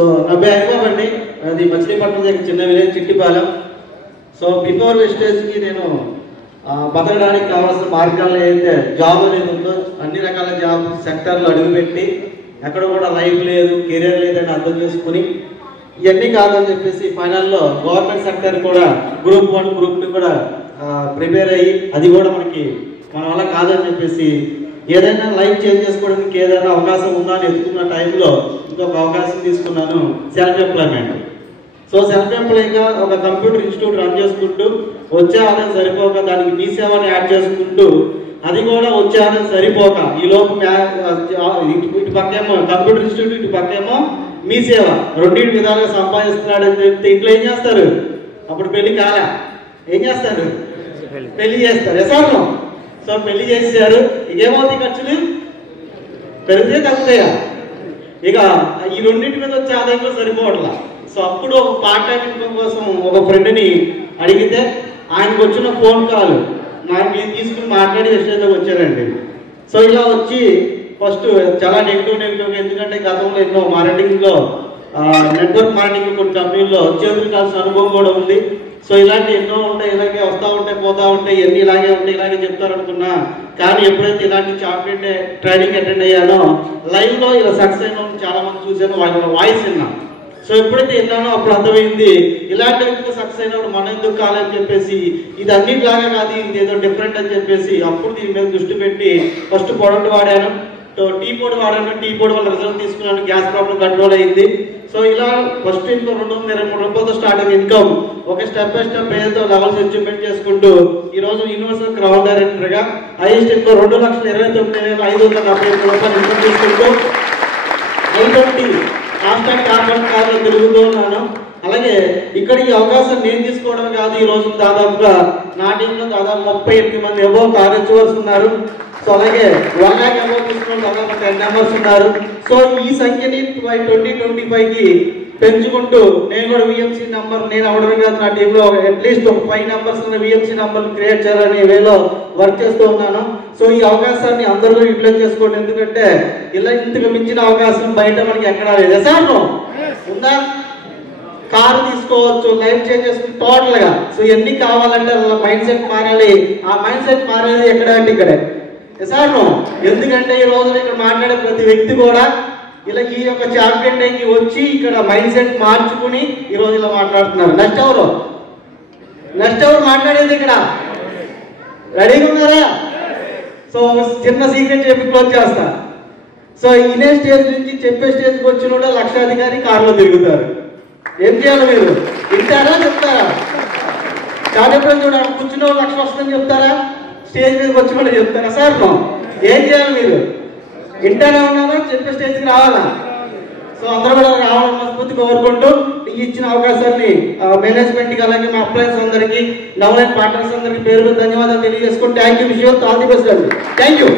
So నా పేరు హరిబాబు అండి, అది మచిలీపట్నం దగ్గర చిన్న విలేజ్ చిట్టిపాలెం. సో బిఫోర్ వెస్టేజ్కి నేను బతకడానికి కావాల్సిన మార్గాలు ఏదైతే జాబ్ అనేది ఉందో అన్ని రకాల జాబ్ సెక్టర్లో అడుగుపెట్టి ఎక్కడ కూడా లైఫ్ లేదు, కెరీర్ లేదని అర్థం చేసుకుని ఇవన్నీ కాదని చెప్పేసి ఫైనల్లో గవర్నమెంట్ సెక్టర్ కూడా గ్రూప్ 1 గ్రూప్ 2 కూడా ప్రిపేర్ అయ్యి అది కూడా మనకి మన వల్ల కాదని చెప్పేసి ఏదైనా లైఫ్ చేంజ్ చేసుకోవడానికి ఏదైనా అవకాశం ఉందా అని ఎత్తుకున్న టైంలో ఇంకొక అవకాశం తీసుకున్నాను, సెల్ఫ్ ఎంప్లాయ్మెంట్. సో సెల్ఫ్ ఎంప్లాయ్గా ఒక కంప్యూటర్ ఇన్స్టిట్యూట్ రన్ చేసుకుంటూ వచ్చే ఆదాయం సరిపోక దానికి మీ సేవని యాడ్ చేసుకుంటూ అది కూడా వచ్చే ఆదాయం సరిపోక ఈలోపు ఇటు పక్కేమో కంప్యూటర్ ఇన్స్టిట్యూట్, ఇటు పక్కేమో మీ సేవ, రెండింటి విధాలుగా సంపాదిస్తున్నాడని చెప్తే ఇంట్లో ఏం చేస్తారు? అప్పుడు పెళ్లి కాలే, ఏం చేస్తారు? పెళ్లి చేస్తారు. ఎసార్లో సో పెళ్లి చేశారు, ఇకేమవుతాయి? ఖర్చులు పెరిగితే తగ్గుతాయా? ఇక ఈ రెండింటి మీద వచ్చే ఆదాయంలో సరిపోవట్లా. సో అప్పుడు ఒక పార్ట్ టైం ఇన్కమ్ కోసం ఒక ఫ్రెండ్ని అడిగితే ఆయనకు వచ్చిన ఫోన్ కాల్ నాకు తీసుకుని మాట్లాడి ఎస్టేజ్లోకి వచ్చారండి. సో ఇలా వచ్చి ఫస్ట్ చాలా నెగిటివ్ ఎందుకంటే గతంలో ఎన్నో మార్కెటింగ్లో నెట్వర్క్ మార్కెటింగ్ కొన్ని కంపెనీల్లో చేతులు కాల్సిన అనుభవం కూడా ఉంది. సో ఇలాంటి ఎన్నో ఉంటాయి, ఇలాగే వస్తూ ఉంటాయి పోతూ ఉంటాయి, ఎన్ని ఇలాగే ఉంటాయి, ఇలాగే చెప్తారనుకున్నా. కానీ ఎప్పుడైతే ఇలాంటి చాప్టర్ ట్రైనింగ్ అటెండ్ అయ్యానో లైవ్లో ఇలా సక్సెస్ అయిన చాలా మంది చూశాను, వాళ్ళ వాయిస్ విన్నా. సో ఎప్పుడైతే విన్నానో అప్పుడు అర్థమైంది ఇలాంటి వ్యక్తిగా సక్సెస్ అయినప్పుడు మనం ఎందుకు కాలని చెప్పేసి ఇది అన్నిటిలాగా కాదు, ఇది ఏదో డిఫరెంట్ అని చెప్పేసి అప్పుడు దీని మీద దృష్టి పెట్టి ఫస్ట్ ప్రొడక్ట్ వాడాను, టీ పొడి వాడాను. టీ పొడి వల్ల రిజల్ట్ తీసుకున్నాను, గ్యాస్ ప్రాబ్లం కంట్రోల్ అయింది. సో ఇలా ఫస్ట్ ఇన్కమ్ 223 రూపాయలతో స్టార్ట్ అయిన ఇన్కమ్ ఒక స్టెప్ బై స్టెప్ ఏదైతే లెవెల్స్ అచీవ్మెంట్ చేసుకుంటూ ఈ రోజు యూనివర్సల్ క్రౌడ్ డైరెక్టర్గా హైయెస్ట్ ఇన్కమ్ 2,29,570 రూపాయలు ఇన్కమ్ చేసుకుంటూ I20 కాన్స్టెంట్ కార్బన్ కార్లో తిరుగుతూ ఉన్నాను. అలాగే ఇక్కడ ఈ అవకాశం నేను తీసుకోవడం కాదు, ఈ రోజు దాదాపుగా నా టీంలో దాదాపు 38 మంది అబోవ్ కార్యవర్స్ ఉన్నారు. సో అలాగే 1 lakh అబోవ్ తీసుకున్న దాదాపు 10 మెంబర్స్ ఉన్నారు. సో ఈ సంఖ్యని 2025కి పెంచుకుంటూ నేను కూడా విఎంసీ నంబర్ నేను అవడమే కాదు, నా టీంలో అట్లీస్ట్ ఒక 5 నంబర్స్ విఎంసీ నంబర్ క్రియేట్ చేయాలనే వేలో వర్క్ చేస్తూ ఉన్నాను. సో ఈ అవకాశాన్ని అందరూ యూటిలైజ్ చేసుకోండి, ఎందుకంటే ఇలా ఇంతకు మించిన అవకాశం బయట మనకి ఎక్కడా లేదు. సార్ ఉందా? కారు తీసుకోవచ్చు, లైఫ్ చేంజ్ చేసుకుని టోటల్గా. సో ఇవన్నీ కావాలంటే మైండ్ సెట్ మారాలి. ఆ మైండ్ సెట్ మారేది ఎక్కడ అంటే ఇక్కడే. సార్ ఎందుకంటే ఈ రోజున ఇక్కడ మాట్లాడే ప్రతి వ్యక్తి కూడా ఇలా ఈ యొక్క ఛాంపియన్ డేకి వచ్చి ఇక్కడ మైండ్ సెట్ మార్చుకుని ఈ రోజు ఇలా మాట్లాడుతున్నారు. నెక్స్ట్ ఎవరు మాట్లాడేది ఇక్కడ? రెడీగా ఉన్నారా? సో చిన్న సీక్రెట్ చెప్పి క్లోజ్ చేస్తా. సో ఇనే స్టేజ్ నుంచి చెప్పే స్టేజ్కి వచ్చిన కూడా లక్షాధికారి కారులో తిరుగుతారు. ఏం చేయాలి మీరు? వింటారా చెప్తారా? చాలా ఎప్పుడైనా చూడాలి కూర్చున్న వాళ్ళు 1,00,000 వస్తుందని చెప్తారా? స్టేజ్ మీదకి వచ్చి కూడా చెప్తారా? సార్ ఏం చేయాలి మీరు? వింటానే ఉన్నారా? చెప్పే స్టేజ్కి రావాలా? సో అందరూ కూడా రావాలని మనస్ఫూర్తి కోరుకుంటూ ఇచ్చిన అవకాశాన్ని మేనేజ్మెంట్కి అలాగే మా అప్లయన్స్ అందరికీ, లైన్ పార్ట్నర్స్ అందరికీ పేరు ధన్యవాదాలు తెలియజేసుకుంటూ థ్యాంక్ యూ. విషయం ఆల్ ది బెస్ట్ అండి. Thank you.